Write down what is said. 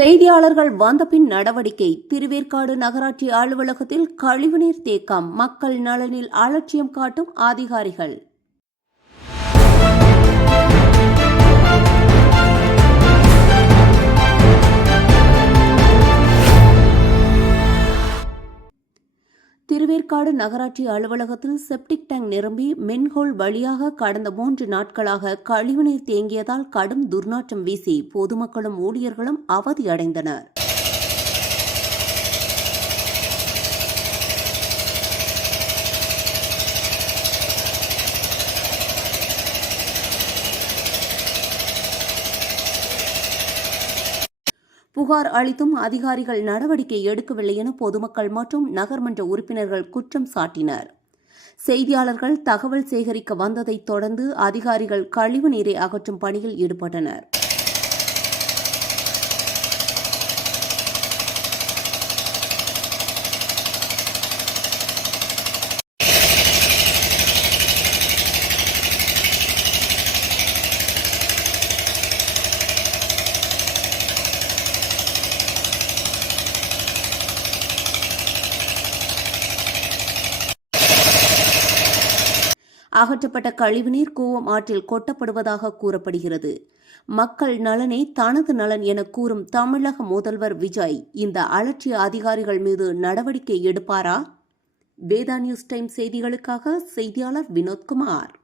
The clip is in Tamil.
செய்தியாளர்கள் வந்தபின் நடவடிக்கை. திருவேற்காடு நகராட்சி அலுவலகத்தில் கழிவுநீர் தேக்கம். மக்கள் நலனில் அலட்சியம் காட்டும் அதிகாரிகள். திருவேற்காடு நகராட்சி அலுவலகத்தில் செப்டிக் டேங்க் நிரம்பி மென்ஹோல் வழியாக கடந்த 3 நாட்களாக கழிவுநீர் தேங்கியதால் கடும் துர்நாற்றம் வீசி பொதுமக்களும் ஊழியர்களும் அவதியடைந்தனர். புகார் அளித்தும் அதிகாரிகள் நடவடிக்கை எடுக்கவில்லை என பொதுமக்கள் மற்றும் நகர்மன்ற உறுப்பினர்கள் குற்றம் சாட்டினர். செய்தியாளர்கள் தகவல் சேகரிக்க வந்ததைத் தொடர்ந்து அதிகாரிகள் கழிவு நீரை அகற்றும் பணியில் ஈடுபட்டனர். அகற்றப்பட்ட கழிவுநீர் கூவம் ஆற்றில் கொட்டப்படுவதாக கூறப்படுகிறது. மக்கள் நலனே தனது நலன் என கூறும் தமிழக முதல்வர் விஜய் இந்த அலட்சிய அதிகாரிகள் மீது நடவடிக்கை எடுப்பாரா? வேதா நியூஸ் டைம் செய்திகளுக்காக செய்தியாளர் வினோத்குமார்.